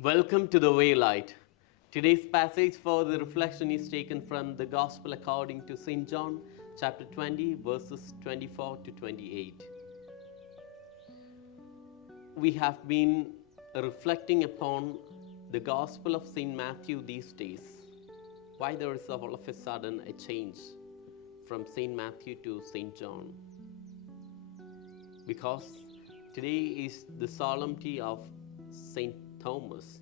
Welcome to the Waylight. Today's passage for the reflection is taken from the Gospel according to St. John, chapter 20, verses 24 to 28. We have been reflecting upon the Gospel of St. Matthew these days. Why there is all of a sudden a change from St. Matthew to St. John? Because today is the solemnity of St. Thomas,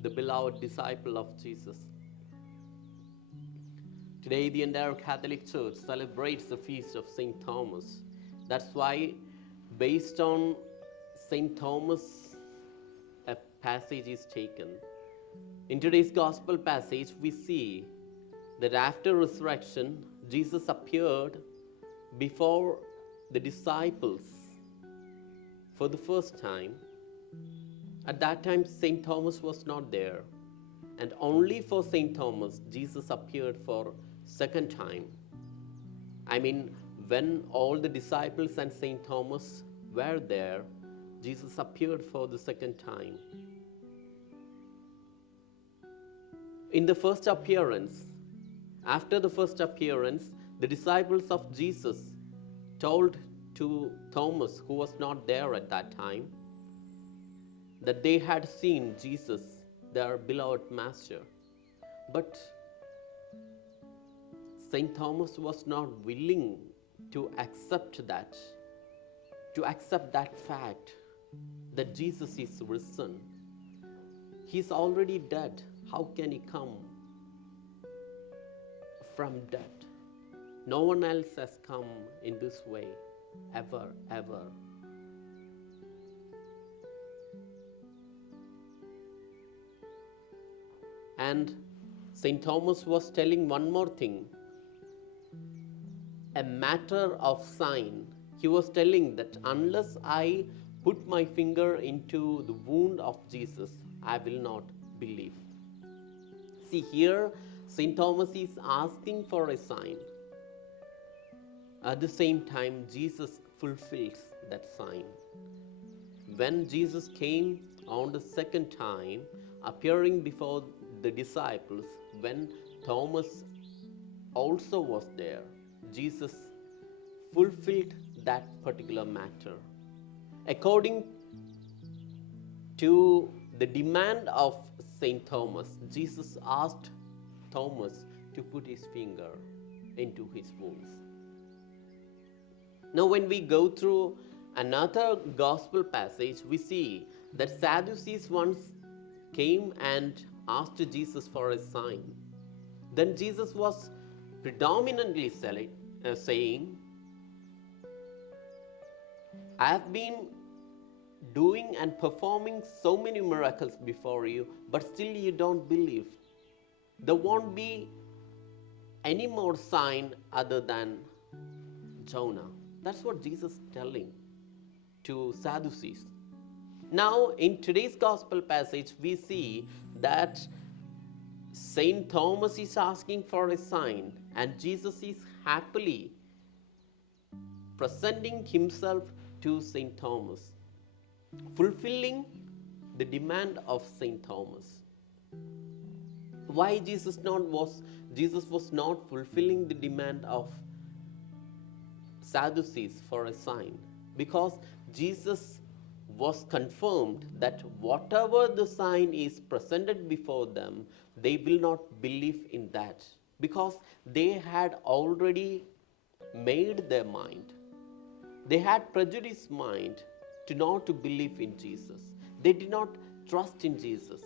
the beloved disciple of Jesus. Today, the entire Catholic Church celebrates the feast of St. Thomas. That's why, based on St. Thomas, a passage is taken. In today's Gospel passage, we see that after resurrection, Jesus appeared before the disciples for the first time. At that time, St. Thomas was not there. And only for St. Thomas, Jesus appeared for second time. When all the disciples and St. Thomas were there, Jesus appeared for the second time. In the first appearance, after the first appearance, the disciples of Jesus told to Thomas, who was not there at that time, that they had seen Jesus, their beloved Master. But St. Thomas was not willing to accept that fact that Jesus is risen. He's already dead. How can he come from death? No one else has come in this way, ever. And St. Thomas was telling one more thing, a matter of sign. He was telling that unless I put my finger into the wound of Jesus, I will not believe. See, here St. Thomas is asking for a sign. At the same time, Jesus fulfills that sign. When Jesus came on the second time, appearing before the disciples, when Thomas also was there, Jesus fulfilled that particular matter. According to the demand of St. Thomas, Jesus asked Thomas to put his finger into his wounds. Now, when we go through another gospel passage, we see that Sadducees once came and asked Jesus for a sign. Then Jesus was predominantly saying, I have been doing and performing so many miracles before you, but still you don't believe. There won't be any more sign other than Jonah. That's what Jesus is telling to Sadducees. Now, in today's gospel passage, we see that St. Thomas is asking for a sign, and Jesus is happily presenting himself to St. Thomas, fulfilling the demand of St. Thomas. Why Jesus was not fulfilling the demand of Sadducees for a sign? Because Jesus was confirmed that whatever the sign is presented before them, they will not believe in that, because they had already made their mind. They had prejudiced mind to not to believe in Jesus. They did not trust in Jesus.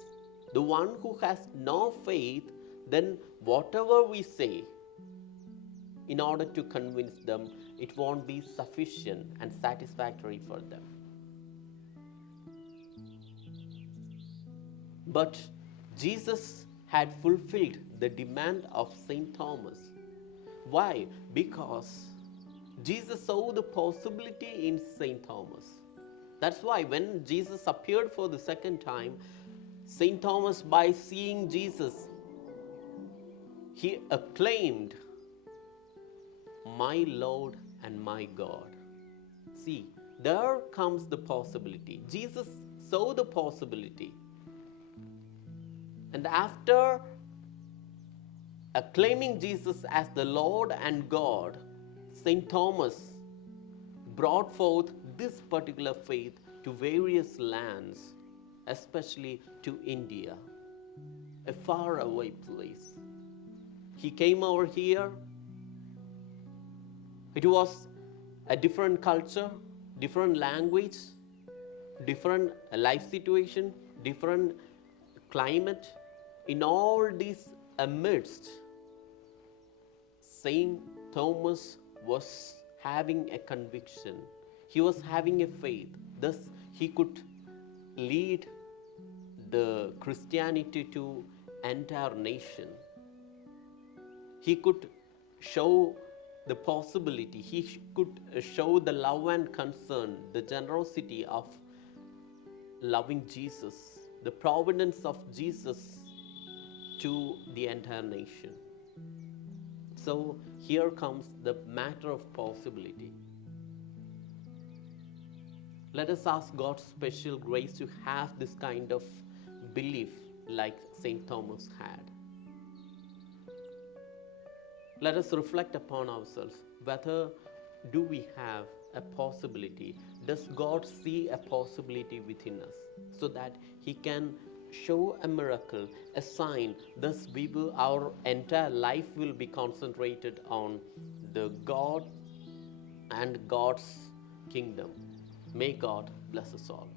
The one who has no faith, then whatever we say, in order to convince them, it won't be sufficient and satisfactory for them. But Jesus had fulfilled the demand of St. Thomas. Why? Because Jesus saw the possibility in St. Thomas. That's why when Jesus appeared for the second time, St. Thomas, by seeing Jesus, he acclaimed, my Lord and my God. See, there comes the possibility. Jesus saw the possibility. And after acclaiming Jesus as the Lord and God, St. Thomas brought forth this particular faith to various lands, especially to India, a faraway place. He came over here. It was a different culture, different language, different life situation, different climate. In all these amidst, Saint Thomas was having a conviction. He was having a faith. Thus, he could lead the Christianity to entire nation. He could show the possibility. He could show the love and concern, the generosity of loving Jesus, the providence of Jesus to the entire nation. So here comes the matter of possibility. Let us ask God's special grace to have this kind of belief like St. Thomas had. Let us reflect upon ourselves. Whether do we have a possibility? Does God see a possibility within us so that He can show a miracle, a sign? Thus our entire life will be concentrated on the God and God's kingdom. May God bless us all.